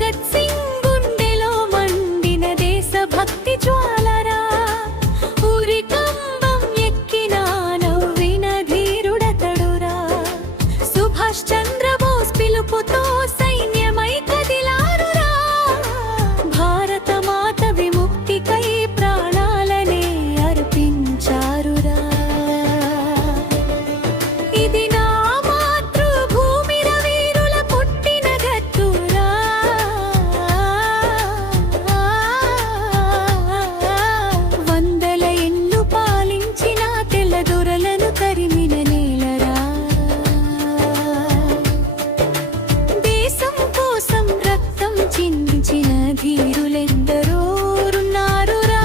భగత్ సింగ్ గుండెలో మండిన దేశభక్తి జ్వాలరా, ఊరి కంబం ఎక్కిన నవ్విన ధీరుడతడురా. సుభాష్ చంద్రబోస్ పిలుపుతో సైన్యమై కదిలారురా, భారత మాత విముక్తికై ప్రాణాలనే అర్పించారురా. ఇది నా మాతృభూమిర వీరుల పుట్టిన గట్టురా, వందల ఏళ్ళు పాలించిన తెల్లదొరలను తరిమిన నేలరా. దేశం కోసం రక్తం చిందించిన ధీరులెందరో ఉన్నారురా.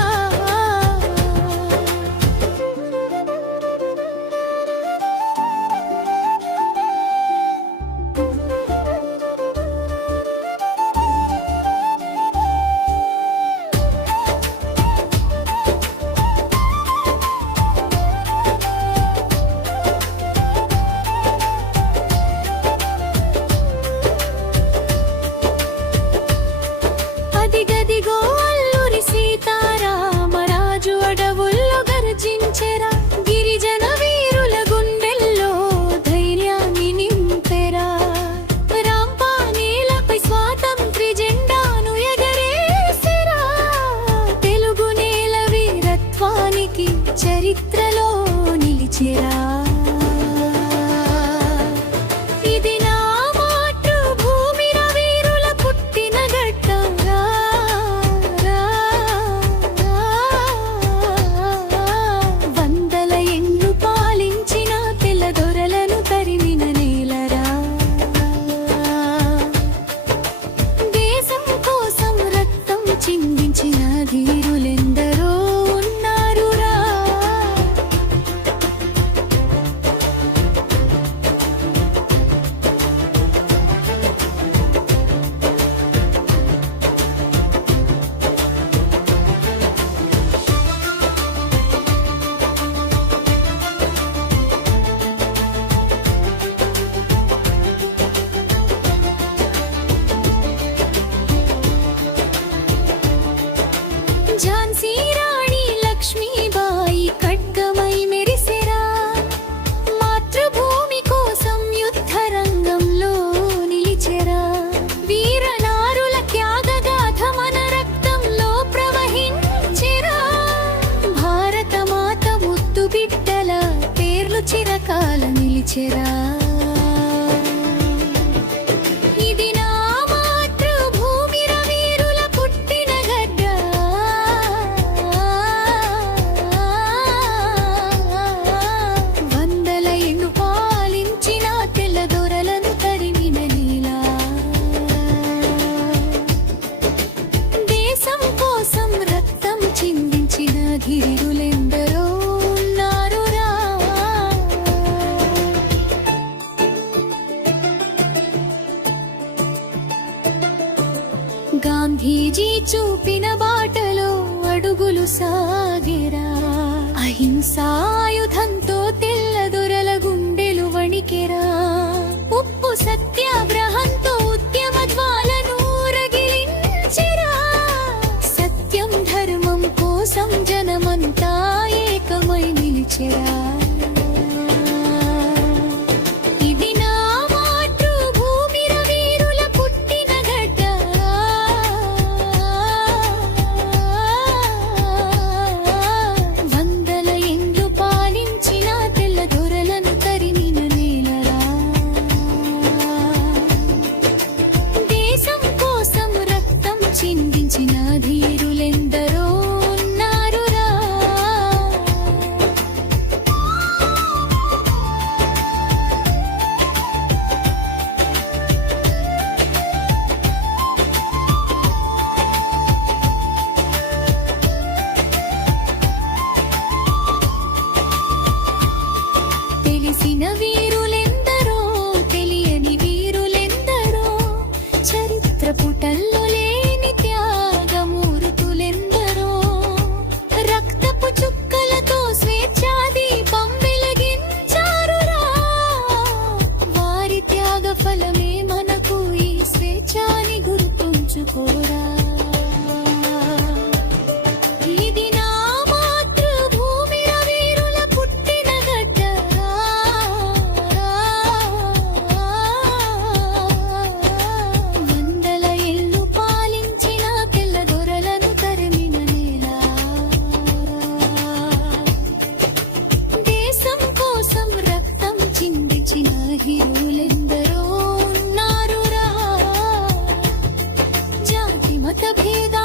అదిగదిగో అల్లూరి సీతారామరాజు అడవుల్లో గర్జించెరా, గిరిజన వీరుల గుండెల్లో ధైర్యాన్ని నింపెరా. రాంపానేలపై స్వాతంత్ర్య జెండాను ఎగరేసెరా, తెలుగు నేల వీరత్వానికి చరిత్రలో నిలిచెరా. ఇది నా మాతృభూమిర వీరుల పుట్టిన గట్టరా, వందల ఏళ్ళు పాలించిన తెల్లదొరలను తరిమిన నేలరా. దేశం కోసం రక్తం చిందించిన ధీరులెందరో ఉన్నారురా. ఝాన్సీ రాణి లక్ష్మీబాయి ఖడ్గమై మెరిసెరా, మాతృభూమి కోసం యుద్ధ రంగంలో నిలిచెరా. వీరనారుల త్యాగగాథ మన రక్తంలో ప్రవహించెరా, భారత మాత ముద్దు బిడ్డల పేర్లు చిరకాల నిలిచెరా. ఇది నా మాతృభూమిర వీరుల పుట్టిన గడ్డ, వందల ఏళ్ళు పాలించిన తెల్లదొరలను తరిమిన నేల. దేశం కోసం రక్తం చిందించిన ధీరులెందరో ఉన్నారురా. గాంధీజీ చూపిన బాటలో అడుగులు సాగెరా, అహింసాయుధంతో తెల్లదొరల గుండెలు వణికెరా. ఉప్పు సత్యాగ్రహంతో ఉద్యమ జ్వాలను రగిలించెరా, సత్యం ధర్మం కోసం జనమంతా ఏకమై నిలిచెరా. ఇది నా మాతృభూమిర వీరుల పుట్టిన గడ్డ, వందల ఏళ్ళు పాలించిన తెల్లదొరలను తరిమిన నేలరా. దేశం కోసం రక్తం చిందించిన ధీరులెందరో ఉన్నారురా. తెలిసిన వీరులెందరో, తెలియని వీరులెందరో, చరిత్ర పుటల్లో లేని త్యాగమూర్తులెందరో. రక్తపు చుక్కలతో స్వేచ్ఛా దీపం వెలిగించారురా, వారి త్యాగ ఫలమే మనకు ఈ స్వేచ్ఛాని గుర్తుంచు. దోచుకోరా ఇది నా మాతృభూమిర వీరుల పుట్టిన గడ్డ వందల ఏళ్ళు పాలించిన తెల్ల దొరలను తరిమిన నేల దేశం కోసం రక్తం చిందించిన హీరోలెందరో ఉన్నారురా జాతి మత భేద